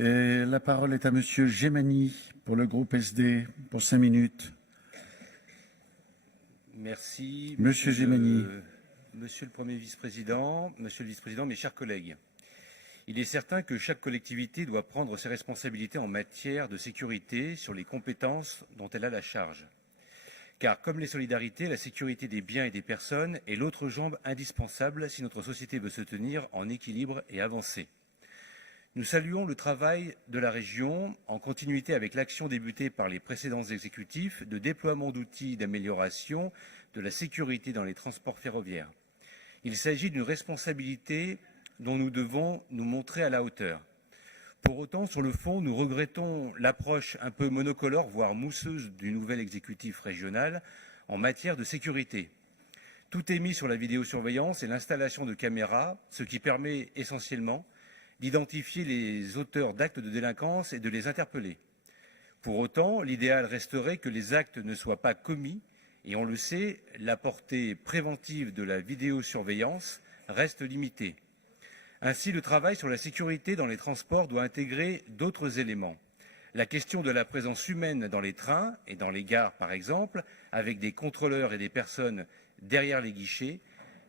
Et la parole est à Monsieur Gemani pour le groupe SD pour 5 minutes. Merci. Monsieur Gemani. Monsieur le Premier vice-président, Monsieur le vice-président, mes chers collègues. Il est certain que chaque collectivité doit prendre ses responsabilités en matière de sécurité sur les compétences dont elle a la charge. Car comme les solidarités, la sécurité des biens et des personnes est l'autre jambe indispensable si notre société veut se tenir en équilibre et avancer. Nous saluons le travail de la région, en continuité avec l'action débutée par les précédents exécutifs de déploiement d'outils d'amélioration de la sécurité dans les transports ferroviaires. Il s'agit d'une responsabilité dont nous devons nous montrer à la hauteur. Pour autant, sur le fond, nous regrettons l'approche un peu monocolore, voire mousseuse du nouvel exécutif régional en matière de sécurité. Tout est mis sur la vidéosurveillance et l'installation de caméras, ce qui permet essentiellement d'identifier les auteurs d'actes de délinquance et de les interpeller. Pour autant, l'idéal resterait que les actes ne soient pas commis, et on le sait, la portée préventive de la vidéosurveillance reste limitée. Ainsi, le travail sur la sécurité dans les transports doit intégrer d'autres éléments. La question de la présence humaine dans les trains et dans les gares, par exemple, avec des contrôleurs et des personnes derrière les guichets,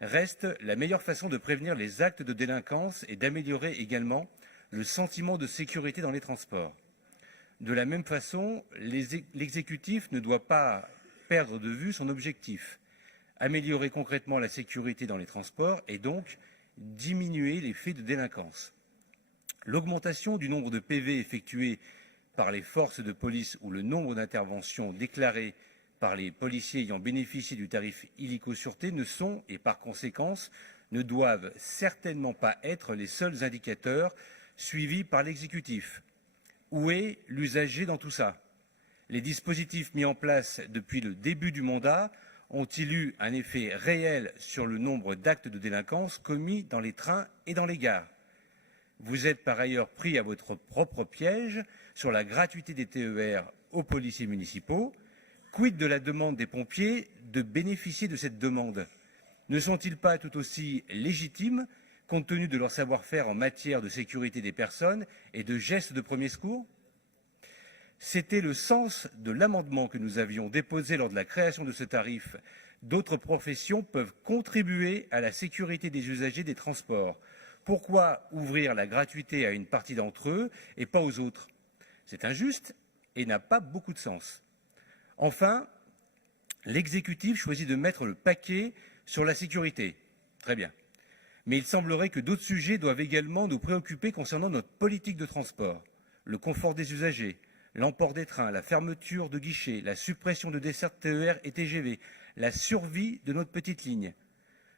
reste la meilleure façon de prévenir les actes de délinquance et d'améliorer également le sentiment de sécurité dans les transports. De la même façon, l'exécutif ne doit pas perdre de vue son objectif, améliorer concrètement la sécurité dans les transports et donc diminuer les faits de délinquance. L'augmentation du nombre de PV effectués par les forces de police ou le nombre d'interventions déclarées par les policiers ayant bénéficié du tarif illico-sûreté ne sont, et par conséquence, ne doivent certainement pas être les seuls indicateurs suivis par l'exécutif. Où est l'usager dans tout ça? Les dispositifs mis en place depuis le début du mandat ont-ils eu un effet réel sur le nombre d'actes de délinquance commis dans les trains et dans les gares? Vous êtes par ailleurs pris à votre propre piège sur la gratuité des TER aux policiers municipaux. Quid de la demande des pompiers de bénéficier de cette demande? Ne sont-ils pas tout aussi légitimes compte tenu de leur savoir-faire en matière de sécurité des personnes et de gestes de premier secours? C'était le sens de l'amendement que nous avions déposé lors de la création de ce tarif. D'autres professions peuvent contribuer à la sécurité des usagers des transports. Pourquoi ouvrir la gratuité à une partie d'entre eux et pas aux autres? C'est injuste et n'a pas beaucoup de sens. Enfin, l'exécutif choisit de mettre le paquet sur la sécurité. Très bien. Mais il semblerait que d'autres sujets doivent également nous préoccuper concernant notre politique de transport. Le confort des usagers, l'emport des trains, la fermeture de guichets, la suppression de dessertes TER et TGV, la survie de notre petite ligne.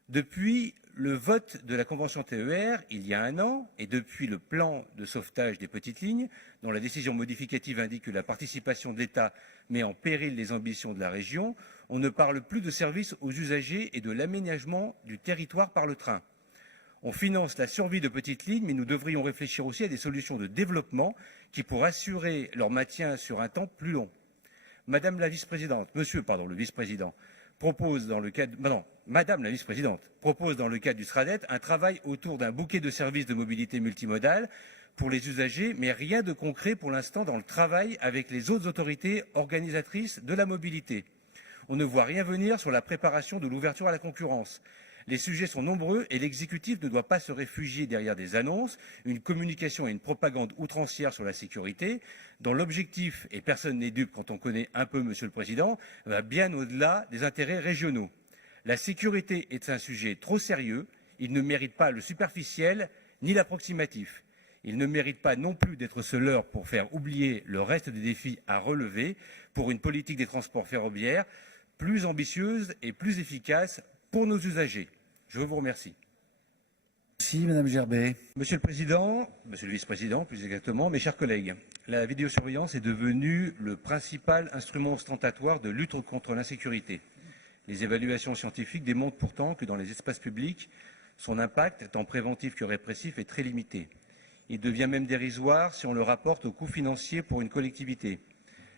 Depuis le vote de la convention TER, il y a 1 an, et depuis le plan de sauvetage des petites lignes, dont la décision modificative indique que la participation de l'État met en péril les ambitions de la région, on ne parle plus de services aux usagers et de l'aménagement du territoire par le train. On finance la survie de petites lignes, mais nous devrions réfléchir aussi à des solutions de développement qui pourraient assurer leur maintien sur un temps plus long. Madame la vice-présidente propose dans le cadre du SRADET un travail autour d'un bouquet de services de mobilité multimodale pour les usagers, mais rien de concret pour l'instant dans le travail avec les autres autorités organisatrices de la mobilité. On ne voit rien venir sur la préparation de l'ouverture à la concurrence. Les sujets sont nombreux et l'exécutif ne doit pas se réfugier derrière des annonces, une communication et une propagande outrancière sur la sécurité, dont l'objectif, et personne n'est dupe quand on connaît un peu Monsieur le Président, va bien au-delà des intérêts régionaux. La sécurité est un sujet trop sérieux, il ne mérite pas le superficiel ni l'approximatif. Il ne mérite pas non plus d'être ce leurre pour faire oublier le reste des défis à relever pour une politique des transports ferroviaires plus ambitieuse et plus efficace pour nos usagers. Je vous remercie. Merci, Madame Gerbet. Monsieur le Président, Monsieur le Vice-président, plus exactement, mes chers collègues, la vidéosurveillance est devenue le principal instrument ostentatoire de lutte contre l'insécurité. Les évaluations scientifiques démontrent pourtant que dans les espaces publics, son impact, tant préventif que répressif, est très limité. Il devient même dérisoire si on le rapporte au coût financier pour une collectivité.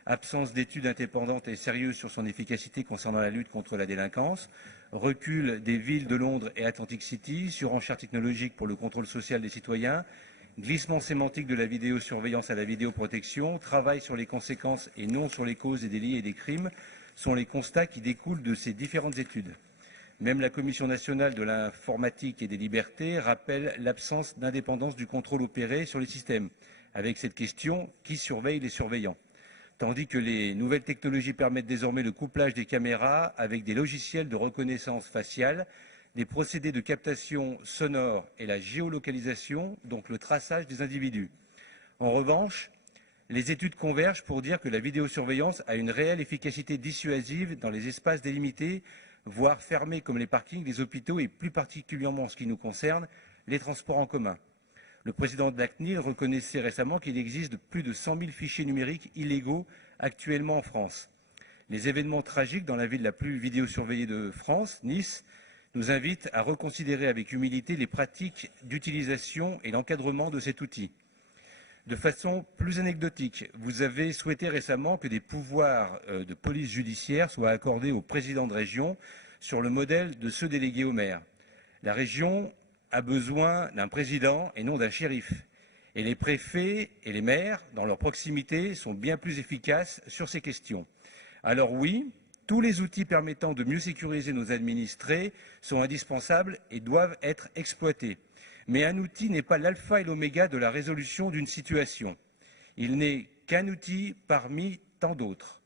Absence d'études indépendantes et sérieuses sur son efficacité concernant la lutte contre la délinquance, recul des villes de Londres et Atlantic City, surenchère technologique pour le contrôle social des citoyens, glissement sémantique de la vidéosurveillance à la vidéoprotection, travail sur les conséquences et non sur les causes des délits et des crimes sont les constats qui découlent de ces différentes études. Même la Commission nationale de l'informatique et des libertés rappelle l'absence d'indépendance du contrôle opéré sur les systèmes, avec cette question « qui surveille les surveillants ?» Tandis que les nouvelles technologies permettent désormais le couplage des caméras avec des logiciels de reconnaissance faciale, des procédés de captation sonore et la géolocalisation, donc le traçage des individus. En revanche, les études convergent pour dire que la vidéosurveillance a une réelle efficacité dissuasive dans les espaces délimités, voire fermés comme les parkings des hôpitaux et plus particulièrement en ce qui nous concerne, les transports en commun. Le président de la CNIL reconnaissait récemment qu'il existe plus de 100 000 fichiers numériques illégaux actuellement en France. Les événements tragiques dans la ville la plus vidéosurveillée de France, Nice, nous invitent à reconsidérer avec humilité les pratiques d'utilisation et l'encadrement de cet outil. De façon plus anecdotique, vous avez souhaité récemment que des pouvoirs de police judiciaire soient accordés aux présidents de région sur le modèle de ceux délégués aux maires. La région a besoin d'un président et non d'un shérif. Et les préfets et les maires, dans leur proximité, sont bien plus efficaces sur ces questions. Alors oui, tous les outils permettant de mieux sécuriser nos administrés sont indispensables et doivent être exploités. Mais un outil n'est pas l'alpha et l'oméga de la résolution d'une situation. Il n'est qu'un outil parmi tant d'autres.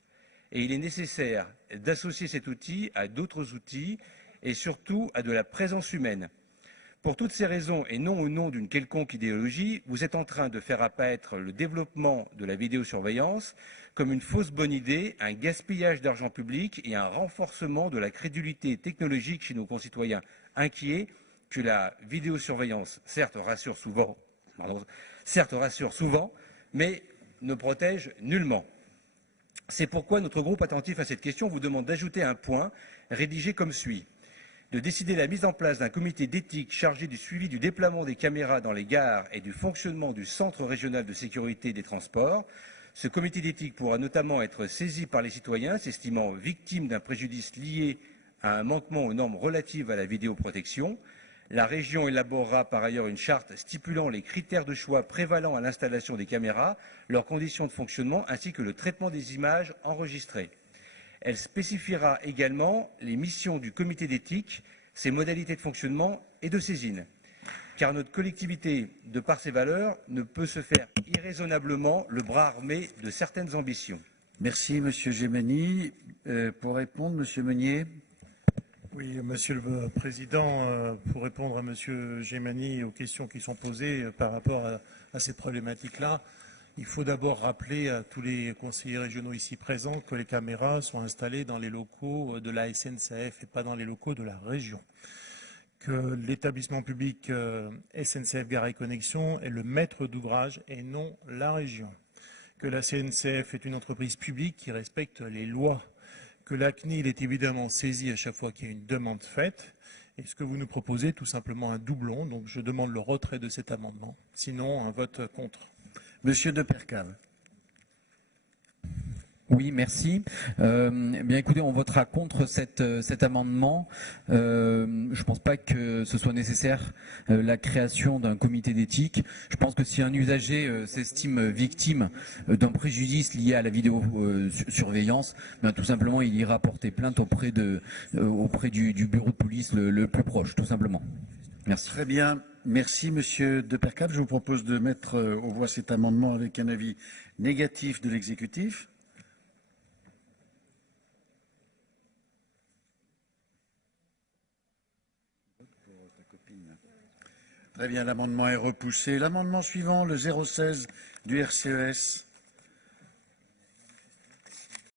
Et il est nécessaire d'associer cet outil à d'autres outils et surtout à de la présence humaine. Pour toutes ces raisons, et non au nom d'une quelconque idéologie, vous êtes en train de faire apparaître le développement de la vidéosurveillance comme une fausse bonne idée, un gaspillage d'argent public et un renforcement de la crédulité technologique chez nos concitoyens inquiets que la vidéosurveillance, certes rassure souvent, mais ne protège nullement. C'est pourquoi notre groupe attentif à cette question vous demande d'ajouter un point rédigé comme suit. De décider la mise en place d'un comité d'éthique chargé du suivi du déploiement des caméras dans les gares et du fonctionnement du Centre régional de sécurité des transports. Ce comité d'éthique pourra notamment être saisi par les citoyens s'estimant victimes d'un préjudice lié à un manquement aux normes relatives à la vidéoprotection. La région élaborera par ailleurs une charte stipulant les critères de choix prévalant à l'installation des caméras, leurs conditions de fonctionnement ainsi que le traitement des images enregistrées. Elle spécifiera également les missions du comité d'éthique, ses modalités de fonctionnement et de saisine. Car notre collectivité, de par ses valeurs, ne peut se faire irraisonnablement le bras armé de certaines ambitions. Merci, Monsieur Gémani. Pour répondre, Monsieur Meunier. Oui, Monsieur le Président, pour répondre à Monsieur Gémani aux questions qui sont posées par rapport à cette problématique-là, il faut d'abord rappeler à tous les conseillers régionaux ici présents que les caméras sont installées dans les locaux de la SNCF et pas dans les locaux de la région. Que l'établissement public SNCF Gare et Connexion est le maître d'ouvrage et non la région. Que la SNCF est une entreprise publique qui respecte les lois. Que la CNIL est évidemment saisie à chaque fois qu'il y a une demande faite. Et ce que vous nous proposez, tout simplement un doublon. Donc je demande le retrait de cet amendement. Sinon, un vote contre. Monsieur de Percave. Oui, merci. Bien écoutez, on votera contre cet amendement. Je ne pense pas que ce soit nécessaire la création d'un comité d'éthique. Je pense que si un usager s'estime victime d'un préjudice lié à la vidéosurveillance, tout simplement il ira porter plainte auprès du bureau de police le plus proche, tout simplement. Merci. Très bien. Merci, Monsieur de Percave. Je vous propose de mettre aux voix cet amendement avec un avis négatif de l'exécutif. Très bien, l'amendement est repoussé. L'amendement suivant, le 016 du RCES.